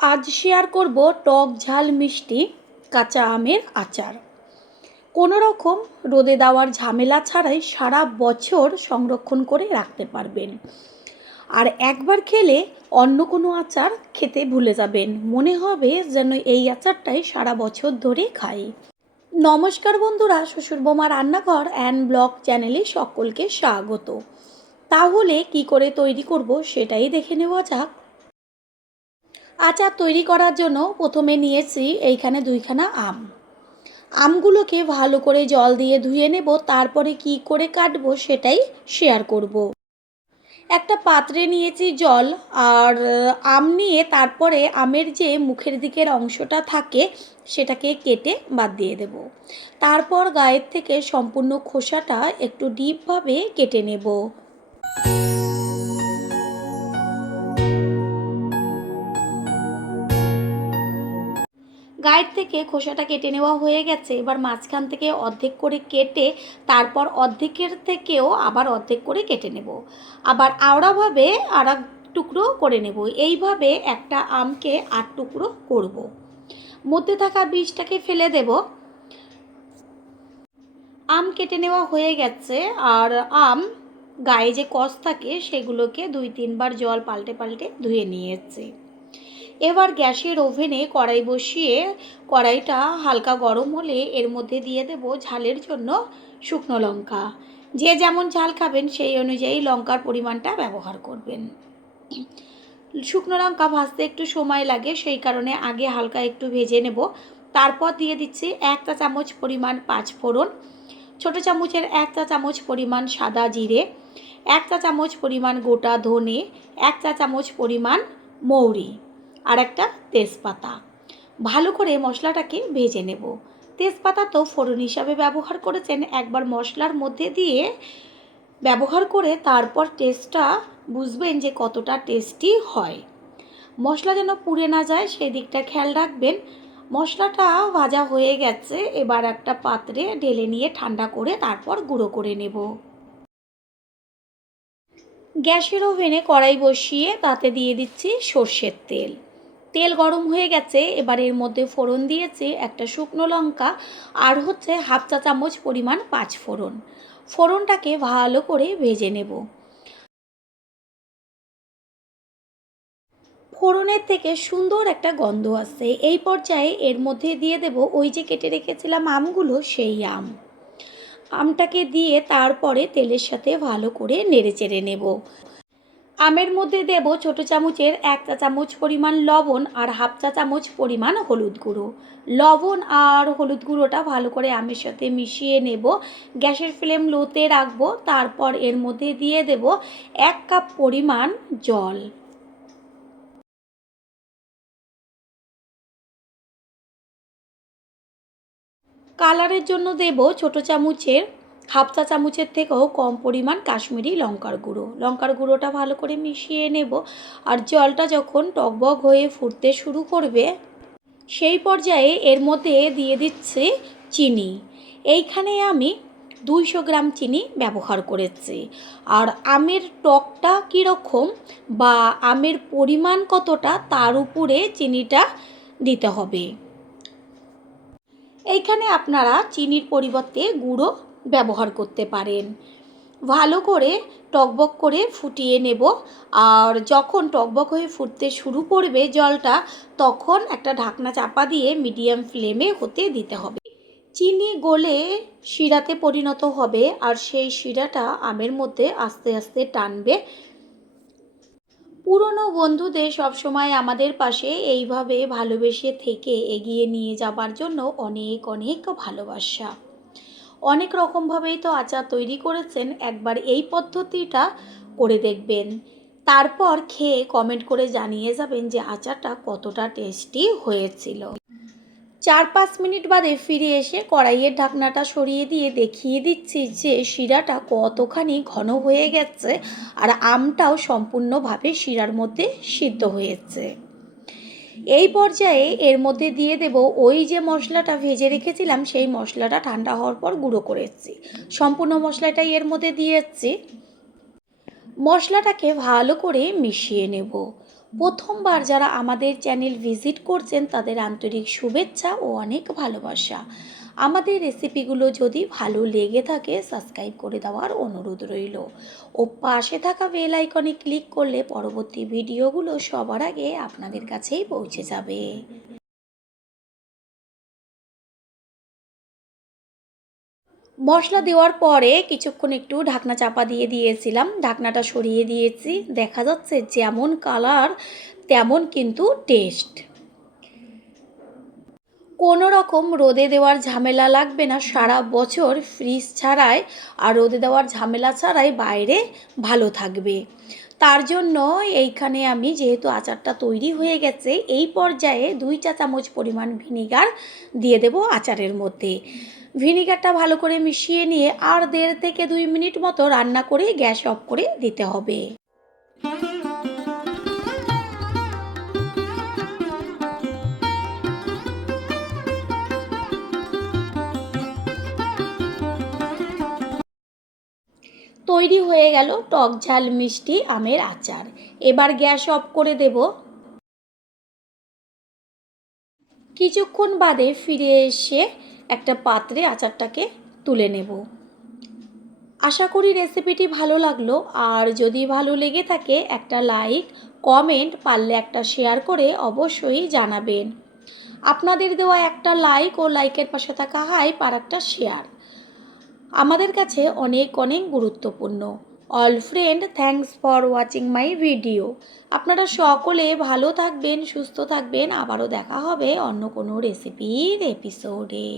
আজ শেয়ার করব টক ঝাল মিষ্টি কাঁচা আমের আচার। কোনো রকম রোদে দেওয়ার ঝামেলা ছাড়াই সারা বছর সংরক্ষণ করে রাখতে পারবেন। আর একবার খেলে অন্য কোনো আচার খেতে ভুলে যাবেন, মনে হবে যেন এই আচারটাই সারা বছর ধরে খাই। নমস্কার বন্ধুরা, শ্বশুর বোমা রান্নাঘর অ্যান্ড ব্লগ চ্যানেলে সকলকে স্বাগত। তাহলে কি করে তৈরি করব সেটাই দেখে নেওয়া যাক। আচার তৈরি করার জন্য প্রথমে নিয়েছি এইখানে 2খানা আম। আমগুলোকে ভালো করে জল দিয়ে ধুয়ে নেব, তারপরে কি করে কাটবো সেটাই শেয়ার করব। একটা পাত্রে নিয়েছি জল আর আম নিয়ে তারপরে আমের যে মুখের দিকের অংশটা থাকে সেটাকে কেটে বাদ দিয়ে দেব। তারপর গায়ের থেকে সম্পূর্ণ খোসাটা একটু ডিপভাবে কেটে নেব। গায়ের থেকে খোসাটা কেটে নেওয়া হয়ে গেছে। এবার মাঝখান থেকে অর্ধেক করে কেটে তারপর অর্ধেকের থেকেও আবার অর্ধেক করে কেটে নেব, আবার আওড়াভাবে আর এক টুকরো করে নেব। এইভাবে একটা আমকে 8 টুকরো করব। মধ্যে থাকা বীজটাকে ফেলে দেব। আম কেটে নেওয়া হয়ে গেছে আর আম গায়ে যে কষ থাকে সেগুলোকে 2-3 বার জল পাল্টে পাল্টে ধুয়ে নিয়েছি। এবার গ্যাসের ওভেনে কড়াই বসিয়ে কড়াইটা হালকা গরম হলে এর মধ্যে দিয়ে দেব ঝালের জন্য শুকনো লঙ্কা। যে যেমন ঝাল খাবেন সেই অনুযায়ী লঙ্কার পরিমাণটা ব্যবহার করবেন। শুকনো লঙ্কা ভাজতে একটু সময় লাগে, সেই কারণে আগে হালকা একটু ভেজে নেব। তারপর দিয়ে দিচ্ছি 1 চা চামচ পরিমাণ 5 ফোড়ন, ছোটো চামচের 1 চা চামচ পরিমাণ সাদা জিরে, 1 চা চামচ পরিমাণ গোটা ধনে, 1 চা চামচ পরিমাণ মৌরি আর একটা তেজপাতা। ভালো করে মশলাটাকে ভেজে নেব। তেজপাতা তো ফোড়ন হিসাবে ব্যবহার করেছেন, একবার মশলার মধ্যে দিয়ে ব্যবহার করে তারপর টেস্টটা বুঝবেন যে কতটা টেস্টি হয়। মশলা যেন পুড়ে না যায় সেই দিকটা খেয়াল রাখবেন। মশলাটা ভাজা হয়ে গেছে, এবার একটা পাত্রে ঢেলে নিয়ে ঠান্ডা করে তারপর গুঁড়ো করে নেব। গ্যাসের ওভেনে কড়াই বসিয়ে তাতে দিয়ে দিচ্ছি সর্ষের তেল। তেল গরম হয়ে গেছে, এবার এর মধ্যে ফোড়ন দিয়েছি একটা শুকনো লঙ্কা আর হচ্ছে 1/2 চা চামচ পরিমাণ 5 ফোড়ন। ফোড়নটাকে ভালো করে ভেজে নেব। ফোড়নের থেকে সুন্দর একটা গন্ধ আসছে। এই পর্যায়ে এর মধ্যে দিয়ে দেব ওই যে কেটে রেখেছিলাম আমগুলো, সেই আমটাকে দিয়ে তারপরে তেলের সাথে ভালো করে নেড়ে চেড়ে নেব। আমের মধ্যে দেব ছোটো চামচের 1 চা চামচ পরিমাণ লবণ আর 1/2 চা চামচ পরিমাণ হলুদ গুঁড়ো। লবণ আর হলুদ গুঁড়োটা ভালো করে আমের সাথে মিশিয়ে নেব। গ্যাসের ফ্লেম লোতে রাখবো। তারপর এর মধ্যে দিয়ে দেব 1 কাপ পরিমাণ জল। কালারের জন্য দেব ছোটো চামচের 1/2 চা চামচের থেকেও কম পরিমাণ কাশ্মীরি লঙ্কার গুঁড়ো। লঙ্কার গুঁড়োটা ভালো করে মিশিয়ে নেব। আর জলটা যখন টকবক হয়ে ফুটতে শুরু করবে সেই পর্যায়ে এর মধ্যে দিয়ে দিচ্ছি চিনি। এইখানে আমি 200 গ্রাম চিনি ব্যবহার করেছি। আর আমের টকটা কীরকম বা আমের পরিমাণ কতটা তার উপরে চিনিটা দিতে হবে। এইখানে আপনারা চিনির পরিবর্তে গুঁড়ো ব্যবহার করতে পারেন। ভালো করে টকবক করে ফুটিয়ে নেব। আর যখন টকবক হয়ে ফুটতে শুরু করবে জলটা, তখন একটা ঢাকনা চাপা দিয়ে মিডিয়াম ফ্লেমে হতে দিতে হবে। চিনি গলে শিরাতে পরিণত হবে আর সেই শিরাটা আমের মধ্যে আস্তে আস্তে টানবে। পুরনো বন্ধুদের সবসময় আমাদের পাশে এইভাবে ভালোবেসে থেকে এগিয়ে নিয়ে যাবার জন্য অনেক অনেক ভালোবাসা। অনেক রকমভাবেই তো আচার তৈরি করেছেন, একবার এই পদ্ধতিটা করে দেখবেন। তারপর খেয়ে কমেন্ট করে জানিয়ে যাবেন যে আচারটা কতটা টেস্টি হয়েছিল। 4-5 মিনিট বাদে ফিরে এসে কড়াইয়ের ঢাকনাটা সরিয়ে দিয়ে দেখিয়ে দিচ্ছি যে শিরাটা কতখানি ঘন হয়ে গেছে আর আমটাও সম্পূর্ণভাবে শিরার মধ্যে সিদ্ধ হয়েছে। এই পর্যায়ে এর মধ্যে দিয়ে দেব ওই যে মশলাটা ভেজে রেখেছিলাম, সেই মশলাটা ঠান্ডা হওয়ার পর গুঁড়ো করেছি। সম্পূর্ণ মশলাটাই এর মধ্যে দিয়েছি। মশলাটাকে ভালো করে মিশিয়ে নেব। প্রথমবার যারা আমাদের চ্যানেল ভিজিট করছেন তাদের আন্তরিক শুভেচ্ছা ও অনেক ভালোবাসা। আমাদের রেসিপিগুলো যদি ভালো লেগে থাকে সাবস্ক্রাইব করে দেওয়ার অনুরোধ রইল ও পাশে থাকা বেল আইকনে ক্লিক করলে পরবর্তী ভিডিওগুলো সবার আগে আপনাদের কাছেই পৌঁছে যাবে। মশলা দেওয়ার পরে কিছুক্ষণ একটু ঢাকনা চাপা দিয়ে দিয়েছিলাম, ঢাকনাটা সরিয়ে দিয়েছি। দেখা যাচ্ছে যেমন কালার তেমন কিন্তু টেস্ট। কোনো রকম রোদে দেওয়ার ঝামেলা লাগবে না, সারা বছর ফ্রিজ ছাড়াই আর রোদে দেওয়ার ঝামেলা ছাড়াই বাইরে ভালো থাকবে। তার জন্য এইখানে আমি যেহেতু আচারটা তৈরি হয়ে গেছে, এই পর্যায়ে 2 চা চামচ পরিমাণ ভিনিগার দিয়ে দেব আচারের মধ্যে। ভিনিগারটা ভালো করে মিশিয়ে নিয়ে আর 1.5 থেকে 2 মিনিট মতো রান্না করে গ্যাস অফ করে দিতে হবে। তৈরি হয়ে গেল টক ঝাল মিষ্টি আমের আচার। এবার গ্যাস অফ করে দেব। কিছুক্ষণ বাদে ফিরে এসে একটা পাত্রে আচারটাকে তুলে নেব। আশা করি রেসিপিটি ভালো লাগলো, আর যদি ভালো লেগে থাকে একটা লাইক, কমেন্ট, পারলে একটা শেয়ার করে অবশ্যই জানাবেন। আপনাদের দেওয়া একটা লাইক ও লাইকের পাশে থাকা হাইপ আর একটা শেয়ার আমাদের কাছে অনেক অনেক গুরুত্বপূর্ণ। All friend, thanks for watching my video. আপনারা সকলে ভালো থাকবেন, সুস্থ থাকবেন। আবারও দেখা হবে অন্য কোনো রেসিপির এপিসোডে।